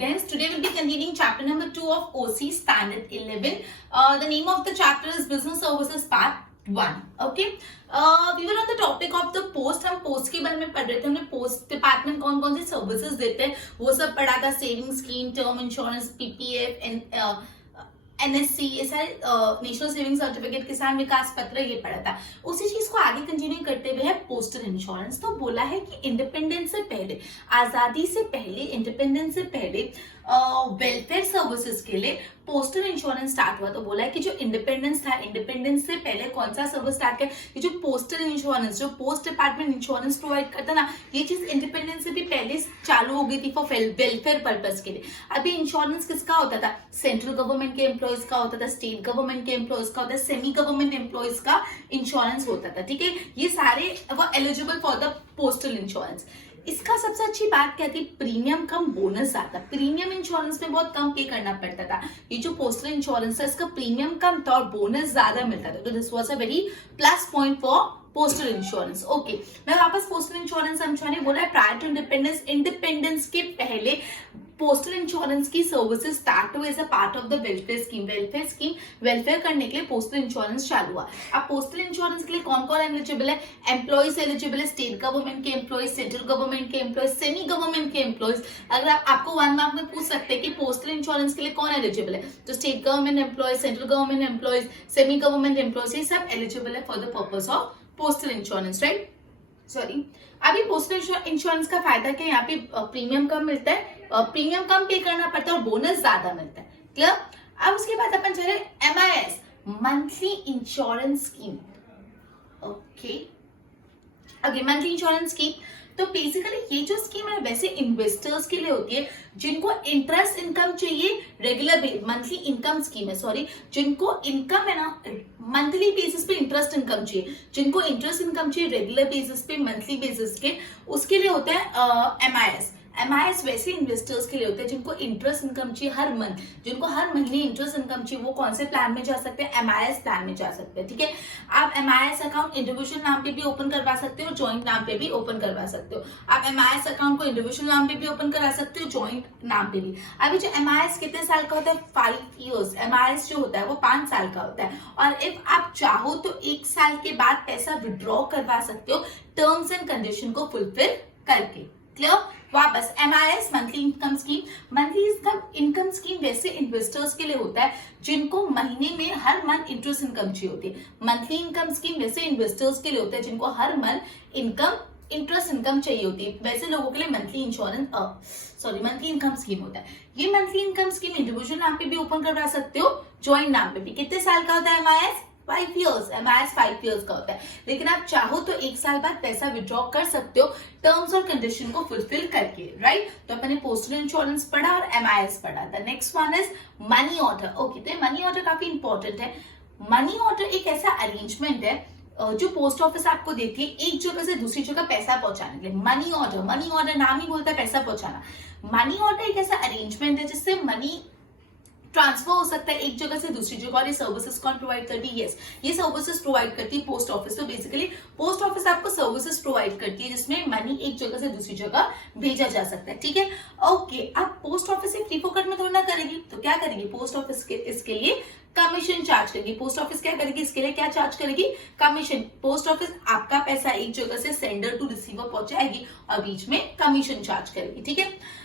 students, today we'll be continuing chapter number 2 of OC Standard 11. The name of the chapter is Business Services Part 1. Okay. We were on the topic of the post. हम post के बारे में पढ़ रहे थे. हमने post department कौन कौन सी सर्विसेज देते हैं वो सब पढ़ा था. Saving scheme, term insurance, PPF, NSC, ये सारे नेशनल सेविंग सर्टिफिकेट, किसान विकास पत्र, ये पढ़ा था. उसी चीज को आगे कंटिन्यू करते हुए है पोस्टल इंश्योरेंस. तो बोला है कि इंडिपेंडेंस से पहले, आजादी से पहले, इंडिपेंडेंस से पहले वेलफेयर सर्विसेज के लिए पोस्टल इंश्योरेंस स्टार्ट हुआ. तो बोला है कि जो इंडिपेंडेंस था, इंडिपेंडेंस से पहले कौन सा सर्विस स्टार्ट किया, ये जो पोस्टल इंश्योरेंस, जो पोस्ट डिपार्टमेंट इंश्योरेंस प्रोवाइड करता ना, ये चीज इंडिपेंडेंस से भी पहले चालू हो गई थी फॉर वेलफेयर पर्पस के लिए. अभी इंश्योरेंस किसका होता था? सेंट्रल गवर्नमेंट के एम्प्लॉयज का होता था, स्टेट गवर्नमेंट के एम्प्लॉयज का होता था, सेमी गवर्नमेंट एम्प्लॉयज का इंश्योरेंस होता था. ठीक है, ये सारे वो eligible for the postal insurance. इसका सबसे अच्छी बात क्या थी? प्रीमियम कम बोनस ज्यादा. प्रीमियम इंश्योरेंस में बहुत कम पे करना पड़ता था. ये जो पोस्टल इंश्योरेंस है इसका प्रीमियम कम था और बोनस ज्यादा मिलता था. तो this was a very plus point for postal insurance. Okay, मैं वापस पोस्टल इंश्योरेंस समझाने बोला है. प्रायर टू इंडिपेंडेंस, इंडिपेंडेंस के पहले पोस्टल इंश्योरेंस की सर्विसेज स्टार्ट हुए as a part of the welfare scheme. Welfare करने के लिए पोस्टल इंश्योरेंस चालू हुआ. अब पोस्टल इंश्योरेंस के लिए कौन कौन एलिजिबल है? एम्प्लॉइज एलिजिबल है, स्टेट गवर्नमेंट के एम्प्लॉइज, सेंट्रल गवर्नमेंट के एम्प्लॉइज, सेमी गवर्नमेंट के एम्प्लॉइज. अगर आपको 1 मार्क में पूछ सकते हैं कि पोस्टल इंश्योरेंस के लिए कौन एलिजिबल है, तो state government employees, central government employees, semi government employees, ये सब एलिजिबल है for the purpose of postal insurance. Right, sorry. अभी पोस्टल इंश्योरेंस का फायदा क्या है? यहाँ पे प्रीमियम कम मिलता है, प्रीमियम कम पे करना पड़ता है और बोनस ज्यादा मिलता है. क्लियर? अब उसके बाद अपन चले MIS, monthly insurance scheme. Okay, अगे मंथली इंश्योरेंस स्कीम. तो बेसिकली ये जो स्कीम है वैसे इन्वेस्टर्स के लिए होती है जिनको इंटरेस्ट इनकम चाहिए रेगुलर. मंथली इनकम स्कीम है, सॉरी, जिनको इनकम है ना मंथली बेसिस पे इंटरेस्ट इनकम चाहिए, जिनको इंटरेस्ट इनकम चाहिए रेगुलर बेसिस पे, मंथली बेसिस के, उसके लिए होता है MIS. MIS वैसे इन्वेस्टर्स के लिए होते हैं जिनको इंटरेस्ट इनकम चाहिए हर मंथ, जिनको हर महीने इंटरेस्ट इनकम चाहिए. वो कौन से प्लान में जा सकते हैं? MIS प्लान में जा सकते हैं. ठीक है, आप MIS अकाउंट इंडिविजुअल नाम पे भी ओपन करवा सकते हो, ज्वाइंट नाम पे भी ओपन करवा सकते हो. आप MIS अकाउंट को इंडिविजुअल नाम पे भी ओपन करा सकते हो, ज्वाइंट नाम पे भी. अभी जो MIS कितने साल का होता है? 5 years. MIS जो होता है वो 5 साल का होता है. और इफ आप चाहो तो 1 साल के बाद पैसा विड्रॉ करवा सकते हो टर्म्स एंड कंडीशन को फुलफिल करके. क्लियर? वापस MIS monthly income scheme. Monthly income scheme वैसे इन्वेस्टर्स के लिए होता है जिनको महीने में हर मंथ इंटरेस्ट इनकम चाहिए होती है. मंथली इनकम स्कीम वैसे इन्वेस्टर्स के लिए होता है जिनको हर मंथ इंटरेस्ट इनकम चाहिए होती है. वैसे लोगों के लिए मंथली मंथली इनकम स्कीम होता है. ये मंथली इनकम स्कीम इंडिविजुअल नाम पे भी ओपन करवा सकते हो, ज्वाइंट नाम पे भी. कितने साल का होता है MIS? 5 years. MIS 5 years का होता है. लेकिन आप चाहो तो 1 साल बाद पैसा विड्रॉ कर सकते हो टर्म्स और कंडीशन को फुलफिल करके. राइट, तो अपने पोस्टल इंश्योरेंस पढ़ा और MIS पढ़ा. The next one is money order. Okay, तो मनी ऑर्डर काफी इंपॉर्टेंट है. मनी ऑर्डर एक ऐसा अरेंजमेंट है जो पोस्ट ऑफिस आपको देती है एक जगह से दूसरी जगह पैसा पहुंचाने के लिए. मनी ऑर्डर नाम ही बोलता है पैसा पहुंचाना. मनी ऑर्डर एक ऐसा अरेंजमेंट है जिससे मनी ट्रांसफर हो सकता है एक जगह से दूसरी जगह. और ये सर्विसेज कौन प्रोवाइड करती है? यस, ये सर्विसेज प्रोवाइड करती है पोस्ट ऑफिस. तो बेसिकली पोस्ट ऑफिस आपको सर्विसेज प्रोवाइड करती है जिसमें मनी एक जगह से दूसरी जगह भेजा जा सकता है. ठीक है, ओके. अब पोस्ट ऑफिस फ्री फोकट में थोड़ा ना करेगी, तो क्या करेगी पोस्ट ऑफिस इसके लिए कमीशन चार्ज करेगी. पोस्ट ऑफिस क्या करेगी? इसके लिए क्या चार्ज करेगी? कमीशन. पोस्ट ऑफिस आपका पैसा एक जगह से सेंडर टू रिसीवर पहुंचाएगी और बीच में कमीशन चार्ज करेगी. ठीक है,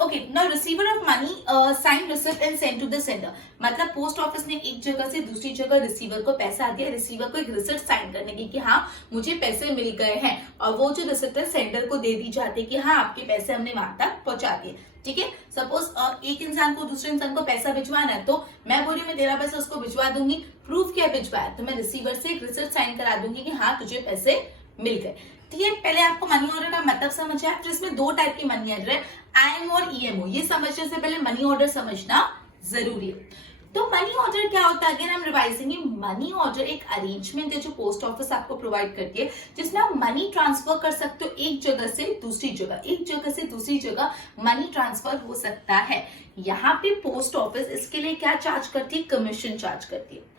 okay. Now receiver of money sign receipt and send to the sender. मतलब पोस्ट ऑफिस ने एक जगह से दूसरी जगह रिसीवर को पैसा दिया, रिसीवर को एक रिसिप्ट साइन करने की कि हाँ मुझे पैसे मिल गए हैं, और वो जो रिसिप्ट है सेंडर को दे दी जाती है कि हाँ आपके पैसे हमने वहां तक पहुंचा दिए. ठीक है, सपोज एक इंसान को दूसरे इंसान को पैसा भिजवाना है, तो मैं बोली मैं तेरा पैसा उसको भिजवा दूंगी. प्रूफ क्या भिजवाया? तो मैं रिसीवर से एक रिसिप्ट साइन करा दूंगी कि हाँ तुझे पैसे मिल गए. ठीक है, पहले आपको मनी ऑर्डर का मतलब समझ आया. फिर इसमें 2 टाइप की मनी ऑर्डर है, IM और EMO. ये समझने से पहले मनी ऑर्डर समझना जरूरी है. तो मनी ऑर्डर क्या होता है? अगेन हम रिवाइजिंग. मनी ऑर्डर एक अरेंजमेंट है जो पोस्ट ऑफिस आपको प्रोवाइड करती है जिसमें आप मनी ट्रांसफर कर सकते हो एक जगह से दूसरी जगह. एक जगह से दूसरी जगह मनी ट्रांसफर हो सकता है. यहाँ पे पोस्ट ऑफिस इसके लिए क्या चार्ज करती है? कमीशन चार्ज करती है.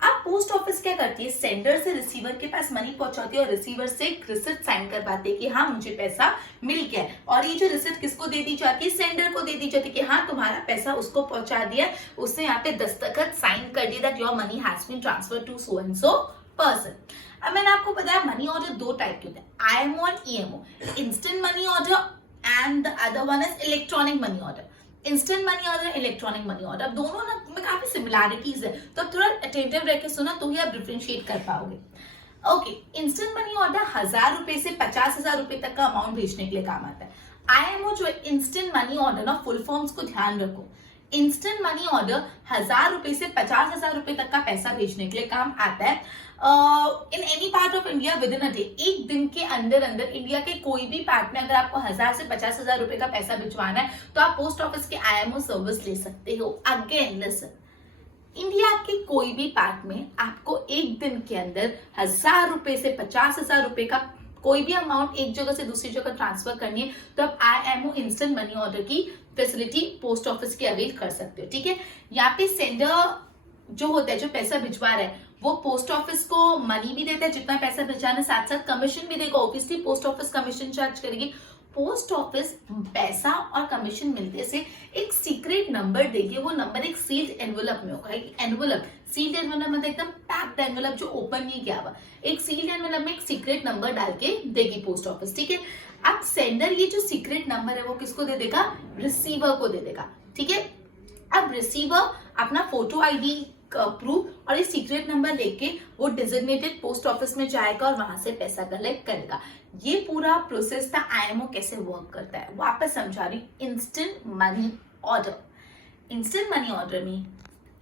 अब पोस्ट ऑफिस क्या करती है, सेंडर से रिसीवर के पास मनी पहुंचाती है और रिसीवर से एक रिसिप्ट साइन करवाती है कि हाँ मुझे पैसा मिल गया है। और ये जो रिसिप्ट किसको दे दी जाती है, सेंडर को दे दी जाती है कि हाँ तुम्हारा पैसा उसको पहुंचा दिया, उसने यहाँ पे दस्तखत साइन कर दिया that your money has been transfer to so and so person. अब मैंने आपको बताया मनी ऑर्डर दो टाइप के होते हैं, आईएमओ और EMO, instant money order and the other one is electronic money order. Instant money order, electronic money order, अब दोनों ना में काफी सिमिलैरिटीज है, तो अब थोड़ा अटेंटिव रह के सुना तो ही आप डिफरेंशिएट कर पाओगे। ओके, इंस्टेंट मनी ऑर्डर 1000 रुपए से 50,000 रुपए तक का अमाउंट भेजने के लिए काम आता है। आईएमओ जो है इंस्टेंट मनी ऑर्डर ना, फुल फॉर्म्स को ध्यान रखो, इंस्टेंट मनी ऑर्डर 1000 रुपए से 50,000 रुपए तक का पैसा भेजने के लिए काम आता है in any part of India with in a day. एक दिन के अंदर अंदर इंडिया के कोई भी पार्ट में अगर आपको 1000 से 50,000 रुपए का पैसा भिजवाना है तो आप पोस्ट ऑफिस के आईएमओ सर्विस ले सकते हो। अगेन लिसन, इंडिया के कोई भी पार्ट में आपको एक दिन के अंदर 1000 रुपए से 50,000 रुपए का कोई भी अमाउंट एक जगह से दूसरी जगह ट्रांसफर करनी है तो आप आईएमओ इंस्टेंट मनी ऑर्डर की फैसिलिटी पोस्ट ऑफिस की अवेल कर सकते हो। ठीक है, यहाँ पे सेंडर जो होता है, जो पैसा भिजवा रहा है, वो पोस्ट ऑफिस को मनी भी देता है जितना पैसा भिजवाना, साथ साथ कमीशन भी देगा। Obviously post office commission charge करेगी। पोस्ट ऑफिस पैसा और कमीशन मिलते से एक सीक्रेट नंबर देगी, वो नंबर एक सील्ड एनवेलप में होगा। एक एनवेलप, सील्ड एनवेलप मतलब एकदम पैक्ड एनवेलप जो ओपन नहीं किया हुआ, एक सील्ड एनवेलप में एक सीक्रेट नंबर डाल के देगी पोस्ट ऑफिस। ठीक है, अब सेंडर ये जो सीक्रेट नंबर है वो किसको दे देगा, रिसीवर को दे देगा। ठीक है, अब रिसीवर अपना फोटो आईडी प्रूफ और ये सीक्रेट नंबर लेके वो डेजिग्नेटेड पोस्ट ऑफिस में जाएगा और वहां से पैसा कलेक्ट करेगा। ये पूरा प्रोसेस था आईएमओ कैसे वर्क करता है। वापस समझा रही, instant money order, instant money order में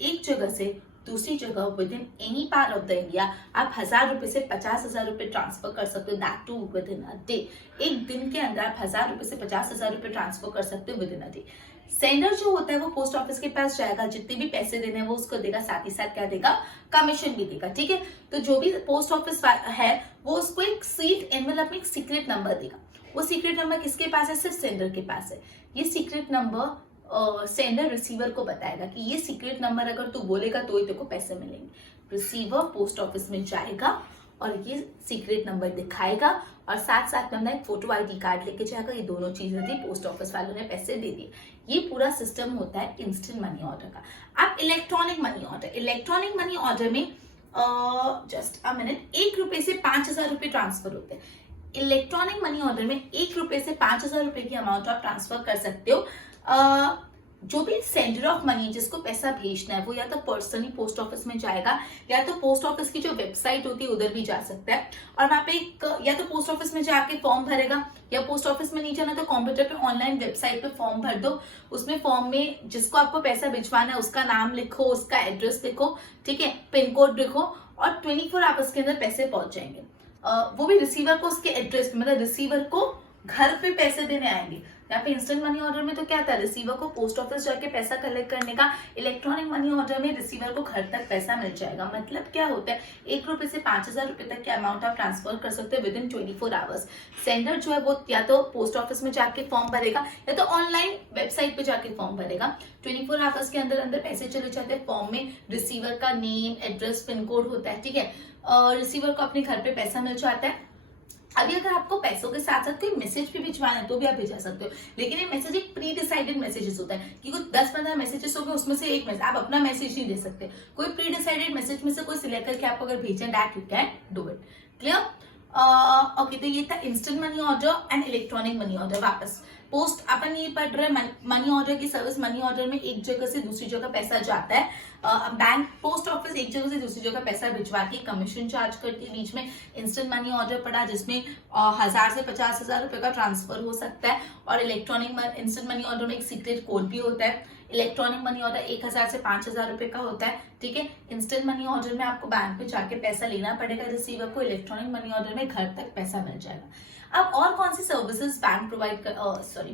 एक जगह से दूसरी जगह with in any part of the India आप 1000 रुपए से 50,000 रुपए ट्रांसफर कर सकते हो, that too within a day. एक दिन के अंदर आप 1000 रुपए से 50,000 रुपए ट्रांसफर कर सकते हो with in a day. Sender जो होता है वो पोस्ट ऑफिस के पास जाएगा, जितने भी पैसे देने हैं वो उसको देगा, साथ ही साथ क्या देगा, कमीशन भी देगा। ठीक है, तो जो भी पोस्ट ऑफिस है वो उसको एक सील्ड एनवेलप में एक सीक्रेट नंबर देगा। वो सीक्रेट नंबर किसके पास है, सिर्फ सेंडर के पास है। ये सीक्रेट नंबर सेंडर रिसीवर को बताएगा कि ये सीक्रेट नंबर अगर तू बोलेगा तो ही तेरे को पैसे मिलेंगे। रिसीवर पोस्ट ऑफिस में जाएगा और ये सीक्रेट नंबर दिखाएगा और साथ साथ में एक फोटो आईडी कार्ड लेके जाएगा। ये दोनों चीजें दी, पोस्ट ऑफिस वालों ने पैसे दे दिए। ये पूरा सिस्टम होता है इंस्टेंट मनी ऑर्डर का। अब electronic money order, electronic money order में जस्ट अ मिनट, 1 रुपए से 5,000 रुपए ट्रांसफर होते हैं। इलेक्ट्रॉनिक मनी ऑर्डर में 1 रुपए से 5,000 रुपए की अमाउंट आप ट्रांसफर कर सकते हो। जो भी सेंडर ऑफ मनी जिसको पैसा भेजना है वो या तो पर्सनली पोस्ट ऑफिस में जाएगा या तो पोस्ट ऑफिस की जो वेबसाइट होती है उधर भी जा सकता है और वहां पे या तो पोस्ट ऑफिस में जाके फॉर्म भरेगा या पोस्ट ऑफिस में नहीं जाना तो कंप्यूटर पे ऑनलाइन वेबसाइट पे फॉर्म भर दो। उसमें फॉर्म में जिसको आपको पैसा भिजवाना है उसका नाम लिखो, उसका एड्रेस लिखो, ठीक है, पिन कोड लिखो और 24 आवर्स के अंदर पैसे पहुंच जाएंगे। वो भी रिसीवर को उसके एड्रेस, मतलब रिसीवर को घर पे पैसे देने आएंगे। यहाँ पे इंस्टेंट मनी ऑर्डर में तो क्या था, रिसीवर को पोस्ट ऑफिस जाके पैसा कलेक्ट करने का। इलेक्ट्रॉनिक मनी ऑर्डर में रिसीवर को घर तक पैसा मिल जाएगा। मतलब क्या होता है, 1 रुपए से 5,000 रुपए तक के अमाउंट आप ट्रांसफर कर सकते हो विद इन 24 आवर्स। सेंडर जो है वो या तो पोस्ट ऑफिस में जाके फॉर्म भरेगा या तो ऑनलाइन वेबसाइट पे जाके फॉर्म भरेगा। 24 आवर्स के अंदर अंदर पैसे चले जाते हैं। फॉर्म में रिसीवर का नेम, एड्रेस, पिन कोड होता है, ठीक है। रिसीवर को अपने घर पे पैसा मिल जाता है। अभी अगर आपको पैसों के साथ साथ कोई मैसेज भी भिजवाना है तो भी आप भिजा सकते हो, लेकिन ये मैसेज एक प्री डिसाइडेड मैसेजेस होता है कि कुछ 10-15 मैसेजेस हो गए, उसमें से एक मैसेज आप अपना मैसेज नहीं दे सकते। कोई प्री डिसाइडेड मैसेज में से कोई सिलेक्ट करके आपको अगर भेजना, that you can do it. Clear? Okay, तो ये था instant money order and electronic money order. वापस पोस्ट अपन ये पढ़ रहे मनी ऑर्डर की सर्विस। मनी ऑर्डर में एक जगह से दूसरी जगह पैसा जाता है। बैंक, पोस्ट ऑफिस एक जगह से दूसरी जगह पैसा भिजवा के कमीशन चार्ज करती है। बीच में इंस्टेंट मनी ऑर्डर पड़ा जिसमें 1000 से 50,000 रुपए का ट्रांसफर हो सकता है। और इलेक्ट्रॉनिक इंस्टेंट मनी ऑर्डर में एक सीक्रेट कोड भी होता है। इलेक्ट्रॉनिक मनी ऑर्डर 1000 से 5,000 रुपए का होता है, ठीक है। इंस्टेंट मनी ऑर्डर में आपको बैंक में जाके पैसा लेना पड़ेगा रिसीवर को। इलेक्ट्रॉनिक मनी ऑर्डर में घर तक पैसा मिल जाएगा। अब और कौन सी सर्विसेज बैंक प्रोवाइड कर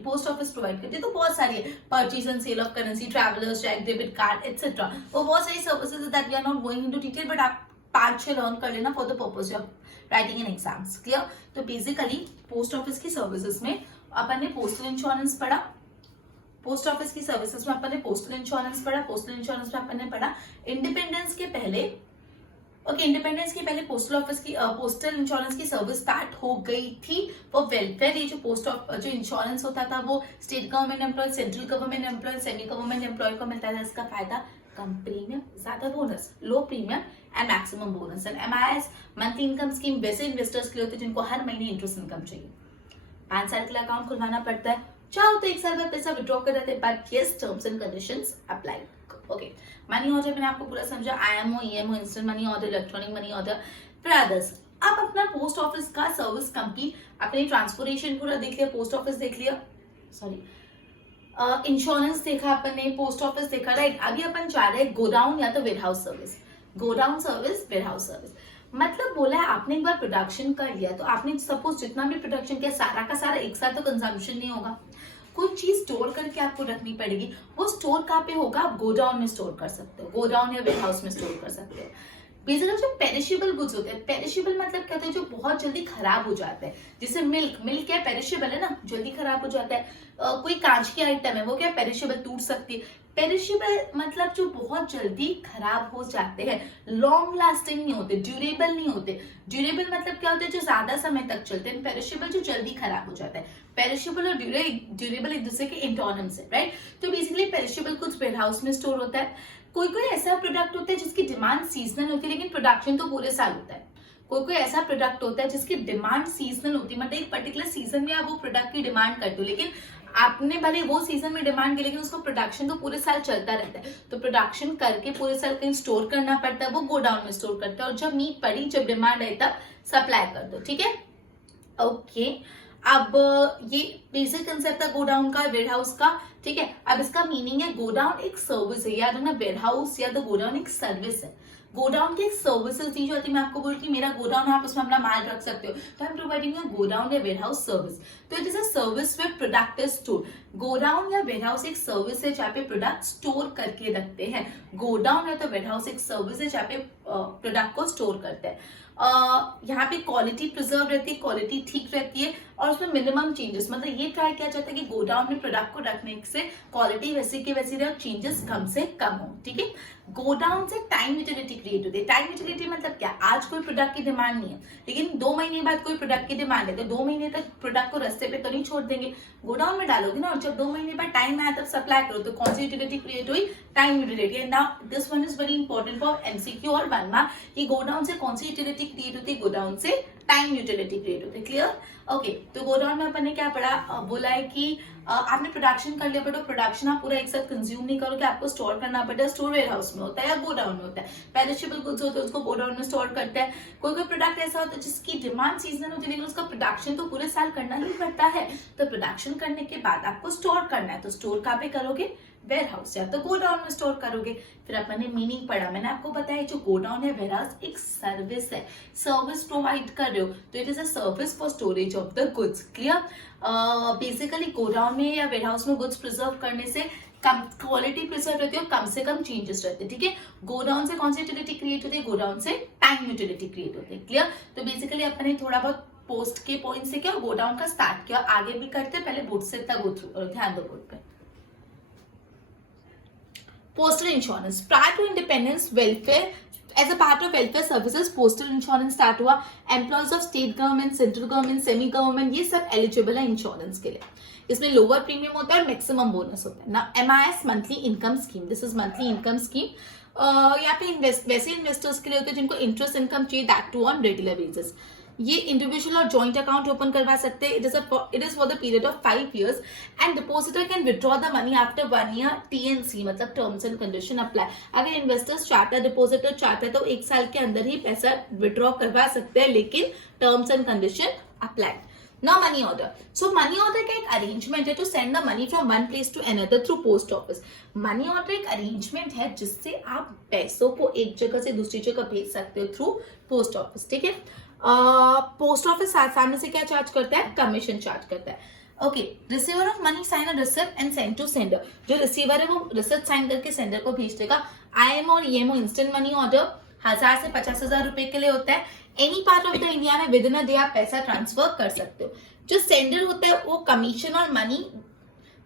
पोस्ट ऑफिस प्रोवाइड करती है, तो बहुत सारी है। Purchase and sale of currency, travellers cheque, debit card etcetera. वो बहुत सारी services that we are not going into detail, but आप 5-6 लर्न कर लेना for the purpose of writing in exams. Clear? तो बेसिकली पोस्ट ऑफिस की services में अपन ने पोस्टल इंश्योरेंस पढ़ा, पोस्ट ऑफिस की सर्विसेज में अपन ने पोस्टल इंश्योरेंस पढ़ा, पोस्टल इंश्योरेंस में अपन ने पढ़ा इंडिपेंडेंस के पहले ओके, इंडिपेंडेंस के पहले पोस्टल ऑफिस की पोस्टल इंश्योरेंस की सर्विस स्टार्ट हो गई थी फॉर वेलफेयर। ये जो इंश्योरेंस होता था वो state government employ, central government employ, semi government employ को मिलता था। इसका फायदा कम प्रीमियम, ज्यादा bonus, low premium and maximum bonus. And MIS monthly income scheme वैसे इन्वेस्टर्स के लिए होती है जिनको हर महीने इंटरेस्ट इनकम चाहिए। 5 साल के लिए अकाउंट खुलवाना पड़ता है, चाहो तो 1 साल बाद पैसा विड्रॉ कर देते हैं, but yes terms and conditions apply. Okay, money order मैंने आपको पूरा समझा, IMO, EMO, instant money order, electronic money order, फिर अदर्स। अब अपना पोस्ट ऑफिस का सर्विस कंप्लीट, अपने ट्रांसपोर्टेशन पूरा देख लिया, पोस्ट ऑफिस देख लिया, सॉरी इंश्योरेंस देखा अपने, पोस्ट ऑफिस देखा, राइट। अभी अपन चाह रहे हैं गोडाउन या तो warehouse service. Godown service, warehouse service मतलब बोला है आपने एक बार प्रोडक्शन कर लिया तो आपने सपोज जितना भी प्रोडक्शन किया सारा का सारा एक साथ तो कंजम्पशन नहीं होगा, कोई चीज स्टोर करके आपको रखनी पड़ेगी। वो स्टोर कहाँ पे होगा? आप गोडाउन में स्टोर कर सकते हो, गोडाउन या वेयर हाउस में स्टोर कर सकते हो। बेसिकली जो पेरिशेबल गुड्स होते हैं, पेरिशेबल मतलब क्या होता है? जो बहुत जल्दी खराब हो जाते हैं। जैसे मिल्क, मिल्क क्या पेरिशेबल है ना, जल्दी खराब हो जाता है। कोई कांच की आइटम है वो क्या पेरिशेबल, टूट सकती है। पेरिशेबल मतलब जो बहुत जल्दी खराब हो जाते हैं, लॉन्ग लास्टिंग नहीं होते, ड्यूरेबल नहीं होते। ड्यूरेबल मतलब क्या होता है? जो ज्यादा समय तक चलते हैं। पेरिशेबल जो जल्दी खराब हो जाता है। पेरिशेबल और ड्यूरेबल एक दूसरे के इंटोनिम्स है, राइट। तो बेसिकली पेरिशेबल कुछ वेयर हाउस में स्टोर होता है। कोई कोई ऐसा प्रोडक्ट होता है जिसकी डिमांड सीजनल होती है लेकिन प्रोडक्शन तो पूरे साल होता है। कोई कोई ऐसा प्रोडक्ट होता है जिसकी डिमांड सीजनल होती है, मतलब एक पर्टिकुलर सीजन में आप वो प्रोडक्ट की डिमांड करते हो, लेकिन आपने भले वो सीजन में डिमांड की लेकिन उसका प्रोडक्शन तो पूरे साल चलता रहता है। तो प्रोडक्शन करके पूरे साल कहीं स्टोर करना पड़ता है, वो गोडाउन में स्टोर करता है, और जब नीड पड़ी, जब डिमांड आई तब सप्लाई कर दो, ठीक है। ओके, अब ये बेसिक कंसेप्ट है गोडाउन का, वेयर हाउस का, ठीक है। अब इसका मीनिंग है गोडाउन एक सर्विस है, याद रखना वेयर हाउस या तो गोडाउन एक सर्विस है। गोडाउन की सर्विसेज दी जाती है। मैं आपको बोल कि मेरा गोडाउन है, आप उसमें अपना माल रख सकते हो, तो I am providing you godown या वेयर हाउस सर्विस। तो it is a service where product is store. Godown या वेयर हाउस एक सर्विस है जहाँ पे प्रोडक्ट स्टोर करके रखते हैं। गोडाउन या तो वेयर हाउस एक सर्विस है जहाँ पे प्रोडक्ट को स्टोर करते हैं। यहाँ पे क्वालिटी प्रिजर्व रहती है, क्वालिटी ठीक रहती है, और उसमें मिनिमम चेंजेस, मतलब ये ट्राई किया जाता है कि गोडाउन में प्रोडक्ट को रखने से क्वालिटी वैसी की वैसी रहे और चेंजेस कम से कम हो, ठीक है। गोडाउन से टाइम यूटिलिटी क्रिएट होती है। टाइम यूटिलिटी मतलब क्या? आज कोई प्रोडक्ट की डिमांड नहीं है लेकिन 2 महीने बाद कोई प्रोडक्ट की डिमांड है, तो 2 महीने तक प्रोडक्ट को रास्ते पे तो नहीं छोड़ देंगे, गोडाउन में डालोगे ना, और जब 2 महीने बाद टाइम आया तब सप्लाई करो। तो कौन सी यूटिलिटी क्रिएट हुई? Time utility. Now this one is very important for MCQ और 1 मार्क कि गोडाउन से कौन सी यूटिलिटी क्रिएट होती है? गोडाउन से टाइम यूटिलिटी क्रिएट होती है। क्लियर? ओके, तो गोडाउन में अपन ने क्या पढ़ा? बोला है कि आपने प्रोडक्शन कर लिया, बट वो प्रोडक्शन आप पूरा एक साथ कंज्यूम नहीं करोगे, आपको स्टोर करना पड़ता है। स्टोर वेयर हाउस में होता है या गोडाउन में होता है। पेरिशेबल गुड्स होते हैं उसको गोडाउन में स्टोर करते हैं। कोई कोई प्रोडक्ट ऐसा होता है जिसकी डिमांड सीजनल होती है लेकिन उसका प्रोडक्शन तो पूरे साल करना ही पड़ता है, तो प्रोडक्शन करने के बाद आपको स्टोर करना है, तो स्टोर कहाँ पे करोगे? वेयर हाउस या तो गोडाउन में स्टोर करोगे। फिर अपन ने मीनिंग पढ़ा, मैंने आपको बताया जो गोडाउन है वेयर हाउस एक सर्विस है, सर्विस प्रोवाइड कर रहे हो, तो it is a service for storage of the goods. Clear? Basically godown में या वेयर हाउस में गुड्स प्रिजर्व करने से कम क्वालिटी प्रिजर्व रहती है और कम से कम चेंजेस रहते हैं, ठीक है। गोडाउन से कौन सी यूटिलिटी क्रिएट होती है? गोडाउन से टाइम यूटिलिटी क्रिएट होती है। क्लियर? तो बेसिकली अपन ने थोड़ा बहुत पोस्ट के पॉइंट से किया, गोडाउन का स्टार्ट किया, आगे भी करते हैं, पहले बोर्ड से इतना गो थ्रू, ध्यान दो बोर्ड पे। Postal insurance prior to independence, welfare as a part of welfare services, postal insurance start हुआ। Employees of state government, central government, semi government, ये सब एलिजिबल है इंश्योरेंस के लिए। इसमें लोअर प्रीमियम होता है और मैक्सिमम बोनस होता है ना। MIS monthly income scheme, this is monthly income scheme. यहाँ पे वैसे इन्वेस्टर्स के लिए होते हैं जिनको इंटरेस्ट इनकम चाहिए, that too on regular basis. ये इंडिविजुअल और जॉइंट अकाउंट ओपन करवा सकते हैं। It is for the period of 5 years and depositor can withdraw the money after 1 year TNC, मतलब टर्म्स एंड कंडीशन अप्लाई। अगर investors चाहता है, डिपोजिटर चाहता है, तो 1 साल के अंदर ही पैसा विड्रॉ करवा सकते हैं, लेकिन terms and condition apply. Now money order. So money order का एक अरेंजमेंट है to send the money from one place to another through post office. Money order एक अरेंजमेंट है जिससे आप पैसों को एक जगह से दूसरी जगह भेज सकते हो थ्रू पोस्ट ऑफिस, ठीक है। पोस्ट ऑफिस सामने से क्या चार्ज करता है? कमीशन चार्ज करता है। Okay, receiver of money sign a receipt and send to sender. जो रिसीवर है वो रिसिप्ट साइन करके सेंडर को भेज देगा। आईएमओ और ईएमओ इंस्टेंट मनी ऑर्डर 1000 से 50,000 रुपए के लिए होता है। Any part of the India में विद इन अ डे आप पैसा ट्रांसफर कर सकते हो। जो सेंडर होता है वो कमीशन और मनी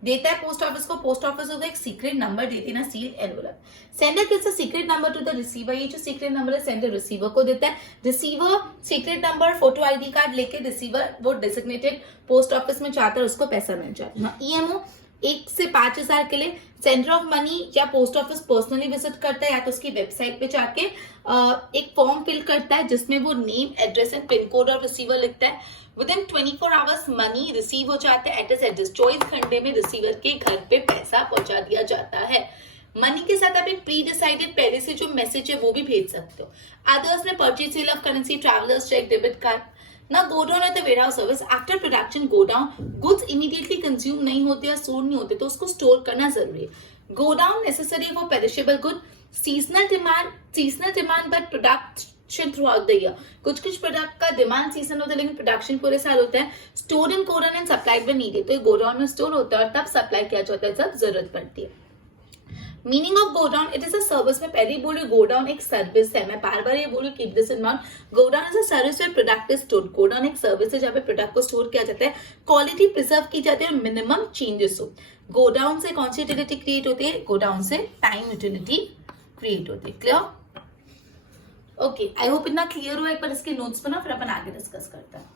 देता है पोस्ट ऑफिस को, पोस्ट ऑफिस उसको एक सीक्रेट नंबर देती है ना, seal envelope. Sender gives a secret number two the receiver, ये जो सीक्रेट नंबर है सेंडर रिसीवर को देता है। Receiver secret number, photo ID card लेके रिसीवर वो डेजिग्नेटेड पोस्ट ऑफिस में जाता है, उसको पैसा मिल जाता है। ईएमओ 1 से 5,000 के लिए सेंटर ऑफ मनी या पोस्ट ऑफिस पर्सनली विजिट करता है या तो उसकी वेबसाइट पे जाके एक फॉर्म फिल करता है जिसमें वो name, address and pin code और रिसीवर लिखता है। With in 24 hours money receive हो जाता है। एड्रेस 24 घंटे में रिसीवर के घर पे पैसा पहुंचा दिया जाता है। मनी के साथ आप एक प्री डिसाइडेड पहले से जो मैसेज है वो भी भेज सकते हो। अदर्स में purchase sale of currency, travellers cheque, debit card. ना go down at the warehouse service after production go down, goods immediately consume नहीं होते या स्टोर नहीं होते तो उसको स्टोर करना जरूरी है। Go down necessary for perishable good, seasonal demand but production through out the year, कुछ प्रोडक्ट का डिमांड सीजन होता है लेकिन प्रोडक्शन पूरे साल होता है। Store in godown and supplied when needed, तो ये गोडाउन में स्टोर होता है और तब सप्लाई किया जाता है जब जरूरत पड़ती है। Meaning of godown, it is a service. मैं पहले ही बोली गोडाउन एक सर्विस है, मैं बार बार ये बोलूँ, keep this in mind. Godown is a service where product is stored. Godown एक सर्विस है जहाँ पे प्रोडक्ट को स्टोर किया जाता है, क्वालिटी प्रिजर्व की जाती है और मिनिमम चेंजेस हो। गोडाउन से कौन सी यूटिलिटी क्रिएट होती है? गोडाउन से टाइम यूटिलिटी क्रिएट होती है। क्लियर? ओके, आई होप इतना क्लियर हुआ। एक बार इसके नोट्स बनाओ फिर अपन आगे डिस्कस करते हैं।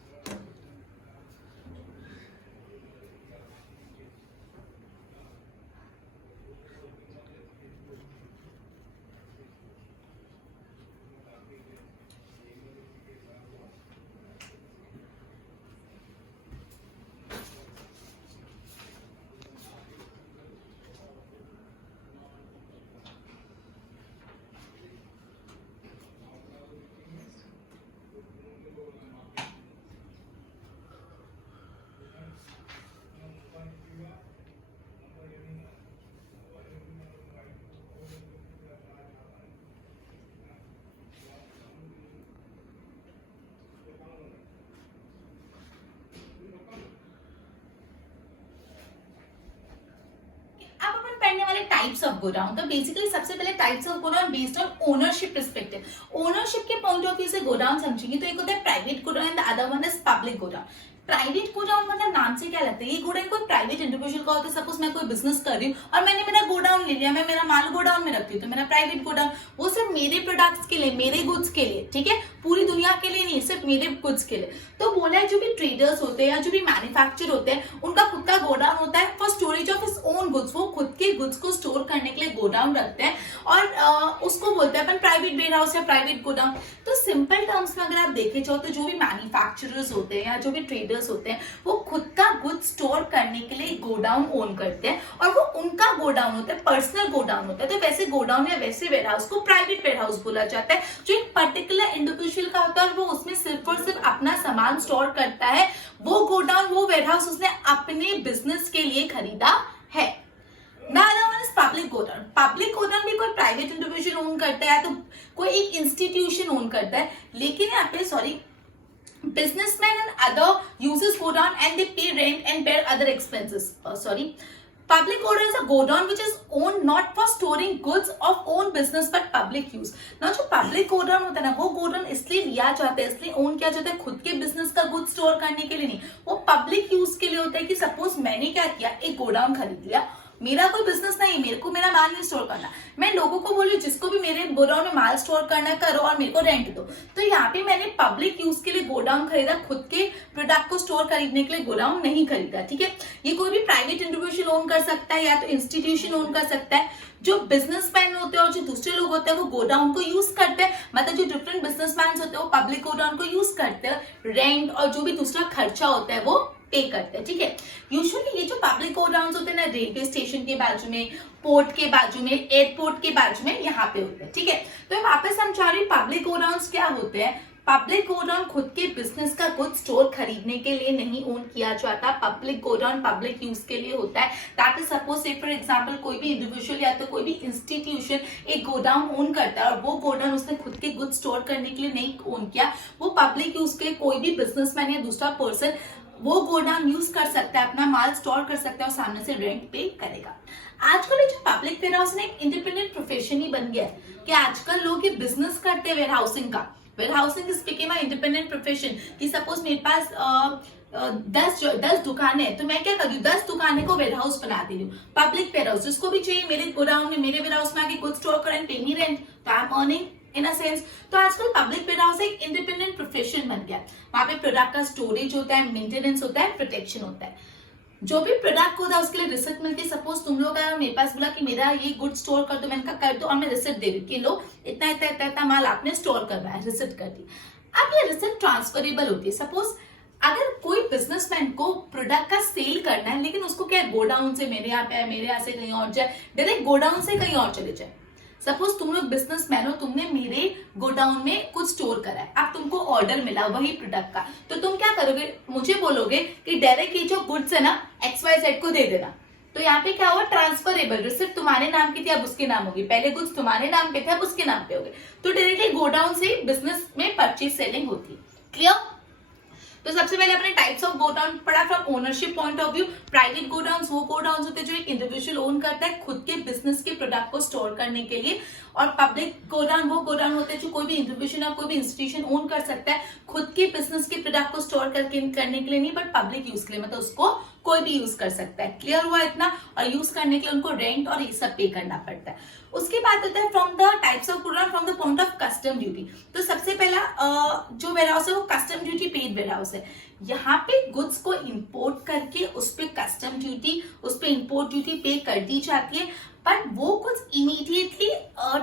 पढ़ने वाले टाइप्स ऑफ गोडाउन, तो बेसिकली सबसे पहले types of godown based on ownership perspective. Ownership के पॉइंट ऑफ व्यू से गोडाउन समझेंगे तो एक होता है private godown and the other one is public godown. Private godown मतलब नाम से क्या लगता है, ये गोडाउन कोई प्राइवेट इंडिविजुअल का होता है। सपोज मैं कोई बिजनेस कर रही हूँ और मैंने मेरा गोडाउन ले लिया, मैं मेरा माल गोडाउन में रखती हूँ तो मेरा प्राइवेट गोडाउन। वो सिर्फ मेरे प्रोडक्ट्स के लिए, मेरे गुड्स के लिए, ठीक है, पूरी दुनिया के लिए नहीं, सिर्फ मेरे गुड्स के लिए। तो बोला है जो भी ट्रेडर्स होते हैं या जो भी मैन्युफैक्चर होते हैं उनका खुद का गोडाउन होता है for storage of his own goods. वो खुद के गुड्स को स्टोर करने के लिए गोडाउन रखते हैं और उसको बोलते हैं अपन प्राइवेट वेयर हाउस या प्राइवेट गोडाउन। तो सिंपल टर्म्स में अगर आप देखे जाओ तो जो भी मैन्युफैक्चरर्स होते हैं या जो भी ट्रेडर्स होते हैं वो खुद का गुड्स स्टोर करने के लिए गोडाउन ओन करते हैं और वो उनका गोडाउन होता है, पर्सनल गोडाउन होता है। तो वैसे गोडाउन या वैसे वेयर हाउस को प्राइवेट वेयर हाउस बोला जाता है, जो एक पर्टिकुलर इंडिविजुअल का होता है और वो उसमें सिर्फ और सिर्फ अपना सामान स्टोर करता है। वो गोडाउन, वो वेयर हाउस उसने अपने बिजनेस के लिए खरीदा है। पब्लिक गोडाउन, पब्लिक गोडाउन भी कोई प्राइवेट इंडिविजुअल ओन करता है तो कोई एक इंस्टीट्यूशन ओन करता है, लेकिन यहाँ पे sorry businessmen and other uses godown and they pay rent and bear other expenses. Public godown is a godown which is owned not for storing goods of own business but public use. Now जो public godown होता है ना वो godown इसलिए लिया जाता है, इसलिए ओन किया जाता है खुद के बिजनेस का गुड स्टोर करने के लिए नहीं, वो पब्लिक यूज के लिए होता है। कि सपोज मैंने क्या किया, एक गोडाउन खरीद लिया, मेरा कोई बिजनेस नहीं, मेरे को मेरा माल नहीं स्टोर करना, मैं लोगों को बोलूं जिसको भी मेरे गोडाउन में माल स्टोर करना करो और मेरे को रेंट दो। तो यहाँ पे मैंने पब्लिक यूज के लिए गोडाउन खरीदा, खुद के प्रोडक्ट को स्टोर खरीदने के लिए गोडाउन नहीं खरीदा। ठीक है, ये कोई भी प्राइवेट इंडिविजुअल ओन कर सकता है या तो इंस्टीट्यूशन ओन कर सकता है। जो बिजनेसमैन होते हैं और जो दूसरे लोग होते हैं वो गोडाउन को यूज करते हैं, मतलब जो डिफरेंट बिजनेसमैन होते हैं वो पब्लिक गोडाउन को यूज करते हैं, रेंट और जो भी दूसरा खर्चा होता है वो पे करते हैं। ठीक है, यूजुअली ये जो पब्लिक गोडाउन होते हैं ना रेलवे स्टेशन के बाजू में, पोर्ट के बाजू में, एयरपोर्ट के बाजू में, यहाँ पे होते हैं। ठीक है, तो मैं वापस समझा रही पब्लिक गोडाउन्स क्या होते हैं। पब्लिक गोडाउन खुद के बिजनेस का गुड स्टोर खरीदने के लिए नहीं ओन किया जाता, पब्लिक गोडाउन पब्लिक यूज के लिए होता है। ताकि सपोज से फॉर एग्जांपल कोई भी इंडिविजुअल या तो कोई भी इंस्टीट्यूशन एक गोडाउन ओन करता है और वो गोडाउन उसने खुद के गुड स्टोर करने के लिए नहीं ओन किया, वो पब्लिक यूज के कोई भी बिजनेसमैन या दूसरा पर्सन वो गोडाउन यूज कर सकता है, अपना माल स्टोर कर सकता है और सामने से रेंट पे करेगा। आजकल जो पब्लिक वेयर हाउस ने एक इंडिपेंडेंट प्रोफेशन ही बन गया है कि आजकल लोग ये बिजनेस करते हैं वेयर हाउसिंग का। Warehousing is became a independent profession कि सपोज मेरे पास 10 दुकानें हैं, तो मैं क्या कर रही हूँ, 10 दुकानें को वेयर हाउस बना दे रही हूँ, पब्लिक वेयर हाउस। जिसको भी चाहिए मेरे गोडाउन में, मेरे वेयर हाउस में आके गुड स्टोर करें, पे मी रेंट, तो I am earning in a sense. तो आजकल पब्लिक वेयर हाउस एक इंडिपेंडेंट प्रोफेशन बन गया है। वहां पे प्रोडक्ट का स्टोरेज होता है, मेंटेनेंस होता है, प्रोटेक्शन होता है। जो भी प्रोडक्ट होता है उसके लिए रिसिप्ट मिलती है। सपोज तुम लोग का मेरे पास बोला कि मेरा ये गुड स्टोर कर दो, मैंने कहा कर दो, और मैं रिसिप्ट दे दी कि लो इतना इतना इतना इतना माल आपने स्टोर करवाया, रिसिप्ट कर दी। अब ये रिसिप्ट ट्रांसफरेबल होती है। सपोज अगर कोई बिजनेसमैन को प्रोडक्ट का सेल करना है, लेकिन उसको क्या है, गोडाउन से मेरे यहाँ पे है, मेरे यहाँ से कहीं और जाए, डायरेक्ट गोडाउन से कहीं और चले जाए। सपोज तुम लोग बिजनेसमैन हो, तुमने मेरे गोडाउन में कुछ स्टोर करा है, अब तुमको ऑर्डर मिला वही प्रोडक्ट का, तो तुम क्या करोगे, मुझे बोलोगे कि डायरेक्ट ये जो गुड्स है ना XYZ को दे देना। तो यहाँ पे क्या हुआ, ट्रांसफरेबल, रिसिप्ट तुम्हारे नाम की थी अब उसके नाम होगी, पहले गुड्स तुम्हारे नाम पे थे अब उसके नाम पे हो गए। तो डायरेक्टली गोडाउन से बिजनेस में परचेज सेलिंग होती है। क्लियर? तो सबसे पहले अपने टाइप्स ऑफ गोडाउन पढ़ा from ownership point of view. Private godowns वो गोडाउन्स होते हैं जो एक इंडिविजुअल ओन करता है खुद के बिजनेस के प्रोडक्ट को स्टोर करने के लिए, और पब्लिक गोडाउन वो गोडाउन होते हैं जो कोई भी इंडिविजुअल या कोई भी इंस्टीट्यूशन ओन कर सकता है खुद के बिजनेस के प्रोडक्ट को स्टोर करने के लिए नहीं, बट पब्लिक यूज के लिए, मतलब उसको कोई भी यूज कर सकता है। क्लियर हुआ इतना? और यूज करने के लिए उनको रेंट और ये सब पे करना पड़ता है। उसके बाद होता है from the types of godown from the point of custom duty. तो सबसे पहला जो वेयर हाउस है वो custom duty paid warehouse है। यहाँ पे गुड्स को इंपोर्ट करके उस पे कस्टम ड्यूटी, उस पे इंपोर्ट ड्यूटी पे कर दी जाती है, बट वो कुछ इमीडिएटली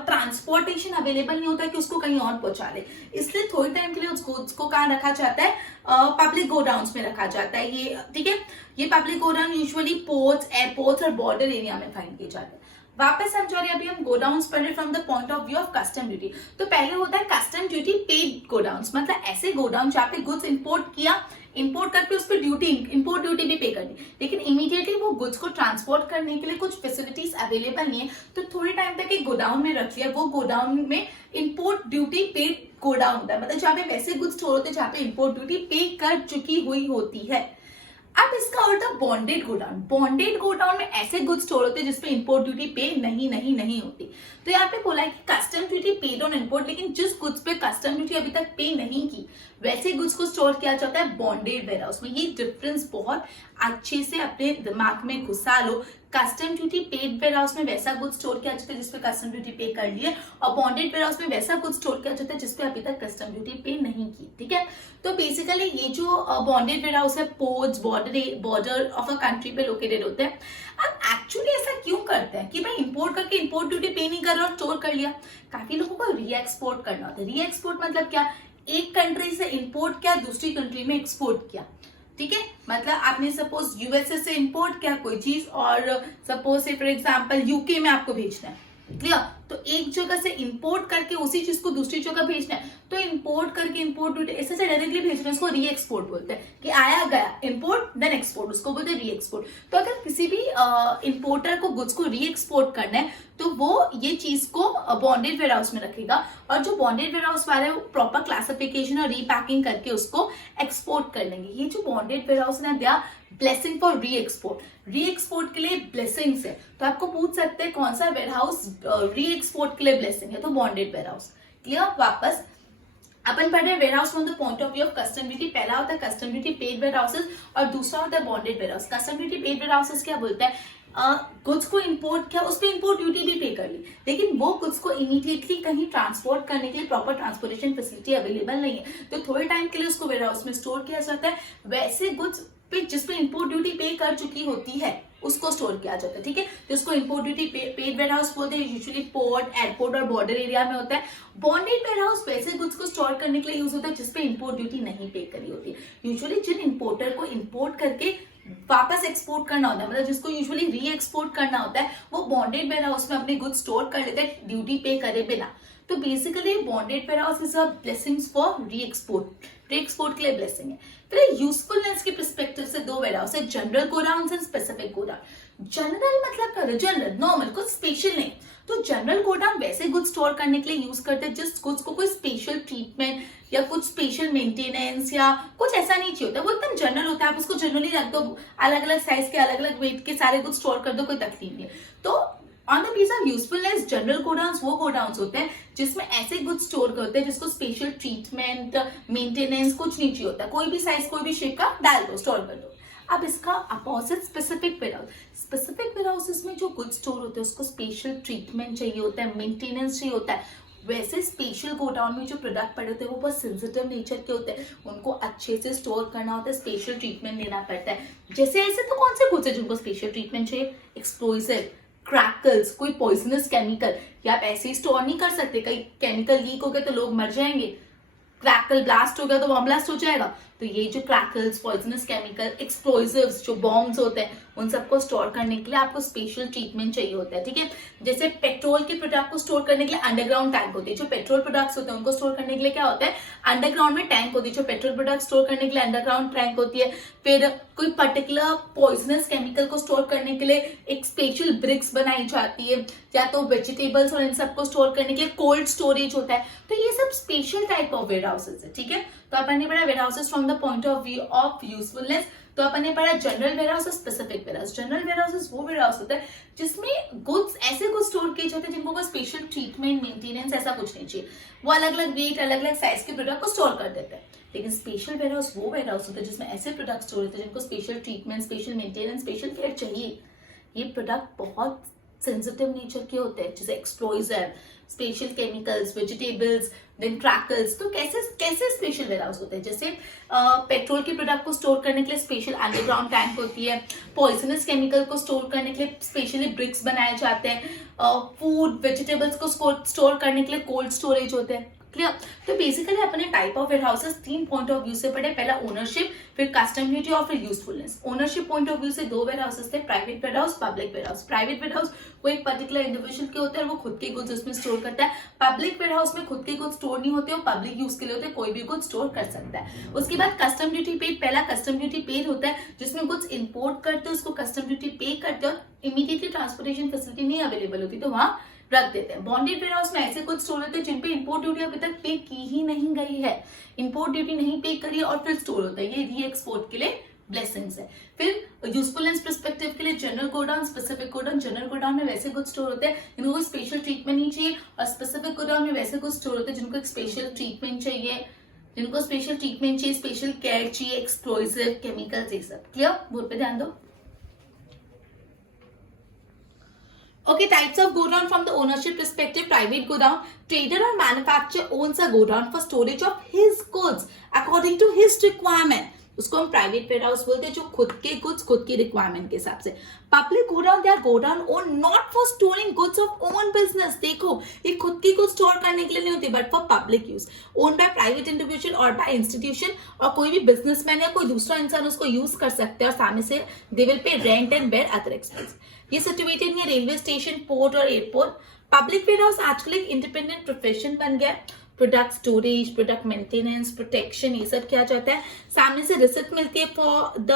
ट्रांसपोर्टेशन अवेलेबल नहीं होता कि उसको कहीं और पहुंचा ले, इसलिए थोड़ी टाइम के लिए उस गुड्स को कहाँ रखा जाता है, पब्लिक गोडाउन्स में रखा जाता है। ये ठीक है, ये public godown usually ports, airports और बॉर्डर एरिया में फाइंड किए जाते हैं। वापस हम जा रहे हैं, अभी हम गोडाउन्स पढ़ रहे from the point of view of custom duty. तो पहले होता है कस्टम ड्यूटी पेड गोडाउन्स, मतलब ऐसे गोडाउन जहाँ पे गुड्स इंपोर्ट किया, इंपोर्ट करके उस पर ड्यूटी, इंपोर्ट ड्यूटी भी पे कर दी, लेकिन इमीडिएटली वो गुड्स को ट्रांसपोर्ट करने के लिए कुछ फैसिलिटीज अवेलेबल नहीं है, तो थोड़ी टाइम तक एक गोडाउन में रख लिया। वो गोडाउन में इंपोर्ट ड्यूटी पेड गोडाउन होता है, मतलब जहाँ पे वैसे गुड्स स्टोर होते हैं जहाँ पे इंपोर्ट ड्यूटी पे कर चुकी हुई होती है। अब इसका और था बॉन्डेड गोडाउन। बॉन्डेड गोडाउन में ऐसे गुड्स स्टोर होते हैं जिसपे इंपोर्ट ड्यूटी पे नहीं होती। तो यहाँ पे बोला है कि custom duty paid on import, लेकिन जिस गुड्स पे कस्टम ड्यूटी अभी तक पे नहीं की वैसे गुड्स को स्टोर किया जाता है बॉन्डेड वेयर हाउस में। ये डिफरेंस बहुत अच्छे से अपने दिमाग में घुसा लो। Custom duty paid warehouse में वैसा गुड स्टोर किया जाता है जिसपे कस्टम ड्यूटी पे कर लिए, और बॉन्डेड वेयर हाउस में वैसा गुड स्टोर किया जाता है जिसपे अभी तक कस्टम ड्यूटी पे नहीं की। ठीक है, तो बेसिकली ये जो बॉन्डेड वेयर हाउस है ports, border of a country पे लोकेटेड होते हैं। अब एक्चुअली ऐसा क्यों करते हैं कि भाई इंपोर्ट करके इंपोर्ट ड्यूटी पे नहीं कर रहे और स्टोर कर लिया। काफी लोगों को री एक्सपोर्ट करना होता है। री एक्सपोर्ट मतलब क्या, एक कंट्री से इंपोर्ट किया दूसरी कंट्री में एक्सपोर्ट किया। ठीक है, मतलब आपने सपोज यूएसए से इंपोर्ट किया कोई चीज और सपोज से फॉर एग्जांपल यूके में आपको भेजना है, क्लियर, तो एक जगह से इंपोर्ट करके उसी चीज को दूसरी जगह भेजना है, तो इंपोर्ट करके इंपोर्ट ड्यूटी ऐसे से डायरेक्टली भेजना, उसको री एक्सपोर्ट बोलते हैं कि आया गया इंपोर्ट देन एक्सपोर्ट, उसको बोलते हैं री एक्सपोर्ट। तो अगर किसी भी इंपोर्टर को गुड्स को री एक्सपोर्ट करना है तो वो ये चीज को बॉन्डेड वेयर हाउस में रखेगा, और जो बॉन्डेड वेयर हाउस वाले वो प्रॉपर क्लासिफिकेशन और रीपैकिंग करके उसको एक्सपोर्ट कर लेंगे। ये जो बॉन्डेड वेयर हाउस है दिया ब्लेसिंग फॉर री एक्सपोर्ट, री एक्सपोर्ट के लिए ब्लेसिंग्स है। तो आपको पूछ सकते हैं कौन सा वेयर हाउस री एक्सपोर्ट के लिए ब्लेसिंग है, तो बॉन्डेड वेयर हाउस। क्लियर, वापस अपन पढ़ रहे हैं warehouse from the point of view of custom duty. पहला होता है custom duty paid warehouses और दूसरा होता है bonded warehouse. Custom duty paid warehouses क्या बोलता है, गुड्स को इंपोर्ट किया उस पर इंपोर्ट ड्यूटी भी पे कर ली, लेकिन वो गुड्स को इमीडिएटली कहीं ट्रांसपोर्ट करने के लिए प्रॉपर ट्रांसपोर्टेशन फैसिलिटी अवेलेबल नहीं है, तो थोड़े टाइम के लिए उसको वेयर हाउस में स्टोर किया जाता है। वैसे गुड्स पे जिसपे इंपोर्ट ड्यूटी पे कर चुकी होती है उसको स्टोर किया जाता है। ठीक है, तो उसको import duty paid warehouse बोलते हैं। यूजुअली पोर्ट, एयरपोर्ट और बॉर्डर एरिया में होता है। बॉन्डेड वेयर हाउस वैसे गुड्स को स्टोर करने के लिए यूज होता है जिसपे इंपोर्ट ड्यूटी नहीं पे करी होती है। यूजुअली जिन इंपोर्टर को इंपोर्ट करके वापस एक्सपोर्ट करना होता है, मतलब जिसको यूजुअली री एक्सपोर्ट करना होता है, वो बॉन्डेड वेयर हाउस में अपने गुड्स स्टोर कर लेते हैं ड्यूटी पे करे बिना। तो basically bonded warehouse is a blessings for reexport के लिए ब्लेसिंग है। फिर यूजफुलनेस के पर्सपेक्टिव से दो वेयर हाउस है, general godown and specific godown. General मतलब क्या है, जनरल नॉर्मल, कुछ स्पेशल नहीं। तो जनरल गोडाउन वैसे गुड्स स्टोर करने के लिए यूज करते हैं जिस गुड्स को कोई स्पेशल ट्रीटमेंट या कुछ स्पेशल मेंटेनेंस या कुछ ऐसा नहीं चाहिए होता, वो एकदम जनरल होता है। आप उसको जनरली रख दो, अलग अलग साइज के अलग अलग वेट के सारे गुड्स स्टोर कर दो, कोई तकलीफ नहीं है। तो on the base of usefulness general godowns वो गोडाउन्स होते हैं जिसमें ऐसे गुड्स स्टोर करते हैं जिसको स्पेशल ट्रीटमेंट मेंटेनेंस कुछ नहीं चाहिए होता, कोई भी साइज कोई भी शेप का डाल दो, स्टोर कर दो। अब इसका opposite specific warehouse, specific warehouses में जो गुड्स स्टोर होते हैं उसको स्पेशल ट्रीटमेंट चाहिए होता है, मेंटेनेंस चाहिए होता है। वैसे स्पेशल गोडाउन में जो प्रोडक्ट पड़े होते हैं वो बहुत सेंसिटिव नेचर के होते हैं, उनको अच्छे से स्टोर करना होता है, स्पेशल ट्रीटमेंट देना पड़ता है। जैसे ऐसे तो कौन से गुड्स है जिनको स्पेशल ट्रीटमेंट चाहिए? एक्सप्लोसिव, क्रैकल्स, कोई पॉइजनस केमिकल, या आप ऐसे ही स्टोर नहीं कर सकते, कहीं केमिकल लीक हो गया तो लोग मर जाएंगे, क्रैकल ब्लास्ट हो गया तो बॉम्ब ब्लास्ट हो जाएगा। तो ये जो क्रैकल्स, पॉइजनस केमिकल, एक्सप्लोसिव्स जो बॉम्ब्स होते हैं उन सबको स्टोर करने के लिए आपको स्पेशल ट्रीटमेंट चाहिए होता है, ठीक है। जैसे पेट्रोल के प्रोडक्ट को स्टोर करने के लिए अंडरग्राउंड टैंक होती है, जो पेट्रोल प्रोडक्ट्स होते हैं उनको स्टोर करने के लिए क्या होता है, अंडरग्राउंड में टैंक होती है, जो पेट्रोल प्रोडक्ट स्टोर करने के लिए अंडरग्राउंड टैंक होती है। फिर कोई पर्टिकुलर पॉइजनस केमिकल को स्टोर करने के लिए एक स्पेशल ब्रिक्स बनाई जाती है, या तो वेजिटेबल्स और इन सबको स्टोर करने के लिए कोल्ड स्टोरेज होता है। तो ये सब special type of warehouses है, ठीक है। तो अपन ने पढ़ा warehouses from the point of view of usefulness. तो अपन ने पढ़ा जनरल वेयर हाउस और specific warehouse. General warehouses वो वेयर हाउस होता है जिसमें गुड्स ऐसे गुड्स स्टोर किए जाते हैं जिनको कोई स्पेशल ट्रीटमेंट, मेंटेनेंस ऐसा कुछ नहीं चाहिए, वो अलग अलग वेट, अलग अलग साइज के प्रोडक्ट को स्टोर कर देते हैं। लेकिन स्पेशल वेयर हाउस वो वेयर हाउस होता है जिसमें ऐसे प्रोडक्ट स्टोर होते हैं जिनको special treatment, special maintenance, special care चाहिए। ये प्रोडक्ट बहुत सेंसिटिव नेचर के होते हैं, जैसे explosive, special chemicals, vegetables, then crackles. तो कैसे कैसे स्पेशल वेयर हाउस होते हैं? जैसे पेट्रोल के प्रोडक्ट को स्टोर करने के लिए स्पेशल अंडरग्राउंड टैंक होती है, पॉइजनस केमिकल को स्टोर करने के लिए स्पेशली ब्रिक्स बनाए जाते हैं, फूड वेजिटेबल्स को स्टोर करने के लिए कोल्ड स्टोरेज होते हैं। क्लियर? तो बेसिकली अपने type of warehouses 3 point of view से पढ़े, पहला ओनरशिप, फिर कस्टम ड्यूटी और फिर usefulness. Ownership point of view से 2 वेयर हाउसेस थे, private warehouse, public warehouse. Private warehouse वो एक पर्टिकुलर इंडिविजुअल के होते हैं, वो खुद के गुड्स उसमें स्टोर करता है। पब्लिक वेयर हाउस में खुद के गुड्स स्टोर नहीं होते, वो पब्लिक यूज के लिए होते हैं, कोई भी गुड्स स्टोर कर सकता है। उसके बाद कस्टम ड्यूटी पेड, पहला कस्टम ड्यूटी पेड होता है जिसमें गुड्स इंपोर्ट करते हो उसको कस्टम ड्यूटी पे करते हो, इमीडिएटली ट्रांसपोर्टेशन फैसिलिटी नहीं अवेलेबल होती तो वहां रख देते हैं। बॉन्डेड वेयर हाउस में ऐसे कुछ स्टोर होते हैं जिन पे इंपोर्ट ड्यूटी अभी तक पे की ही नहीं गई है, इंपोर्ट ड्यूटी नहीं पे करी और फिर स्टोर होता है, ये री एक्सपोर्ट के लिए ब्लेसिंग्स है। फिर यूजफुलनेस पर्सपेक्टिव के लिए general godown, specific godown. General godown में वैसे कुछ स्टोर होते हैं जिनको कोई स्पेशल ट्रीटमेंट नहीं चाहिए, और स्पेसिफिक गोडाउन में वैसे कुछ स्टोर होते हैं जिनको एक स्पेशल ट्रीटमेंट चाहिए, स्पेशल केयर चाहिए, एक्सप्लोसिव केमिकल्स, ये सब। क्लियर? बोर्ड पे ध्यान दो। Okay, types of godown from the ownership perspective. Private godown, trader or manufacturer owns a godown for storage of his goods according to his requirement. उसको हम private warehouse बोलते हैं, जो खुद के गुड्स खुद की रिक्वायरमेंट के हिसाब से। Public godown, they are godown own not for storing goods of own business. देखो, ये खुद की गुड्स स्टोर करने के लिए नहीं होती, but for public use, own by private individual और बाय इंस्टीट्यूशन, और कोई भी बिजनेसमैन या कोई दूसरा इंसान उसको यूज कर सकते हैं और सामने से they will pay rent and bear other expense. ये situated near railway station, port और एयरपोर्ट। पब्लिक वेयर हाउस आजकल एक इंडिपेंडेंट प्रोफेशन बन गया है। Product storage, product maintenance, protection, ये सब किया जाता है। सामने से रिसिप्ट मिलती है for the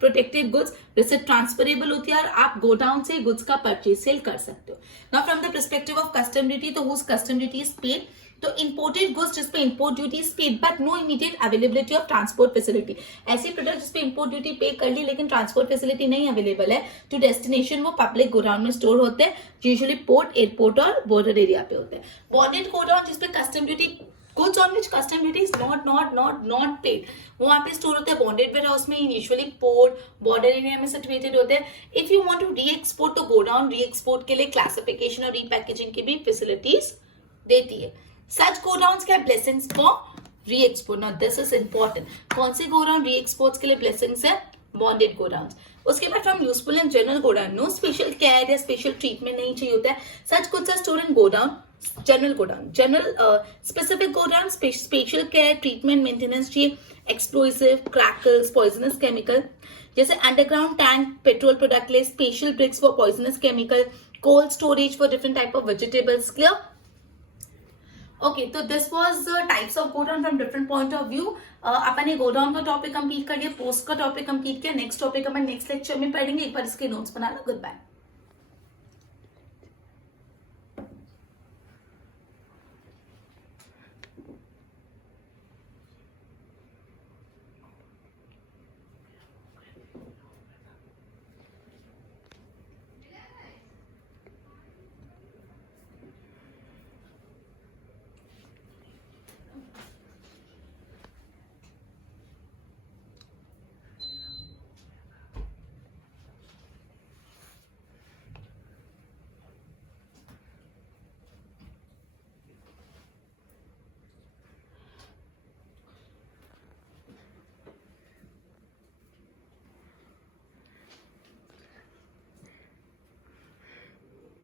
protected goods, receipt transferable होती है और आप गोडाउन से गुड्स का परचेज सेल कर सकते हो। Now from the perspective of custom duty, तो whose custom duty is paid, तो इंपोर्टेड गुड्स जिसपे import duty is paid but no immediate availability of transport facility. ऐसे प्रोडक्ट जिसपे इंपोर्ट ड्यूटी पे कर ली लेकिन ट्रांसपोर्ट फैसिलिटी नहीं available है टू डेस्टिनेशन, वो पब्लिक गोडाउन में स्टोर होते हैं, यूजुअली पोर्ट, एयरपोर्ट और बॉर्डर एरिया पे होते हैं। बॉन्डेड गोडाउन जिसपे custom duty, goods on which custom duty is not paid, वो वहाँ पे स्टोर होते हैं। बॉन्डेड वेयर हाउस में यूजुअली पोर्ट, बॉर्डर एरिया में सिचुएटेड होते हैं। If you want to reexport, तो गोडाउन री एक्सपोर्ट के लिए क्लासिफिकेशन और रीपैकेजिंग की भी फैसिलिटीज देती है। सच गोडाउन्स के blessings for reexport. Now this is important, कौन से गोडाउन री एक्सपोर्ट्स के लिए ब्लेसिंग्स है? Bonded godowns. उसके बाद from useful and general godown, no special care या स्पेशल ट्रीटमेंट नहीं चाहिए होता है। Such goods are stored in godown, general godown. General specific godown, special care, treatment, maintenance चाहिए, एक्सप्लोसिव, क्रैकल्स, पॉइजनस केमिकल, जैसे underground tank petrol product ले, special BRICS for poisonous chemical, cold storage for different type of vegetables. Clear? Okay, तो this was types of godown from different point of view. अपन ने godown का topic complete कर लिया, post का topic complete किया। Next topic अपन next lecture में पढ़ेंगे। एक बार इसके नोट्स बना लो। Good bye.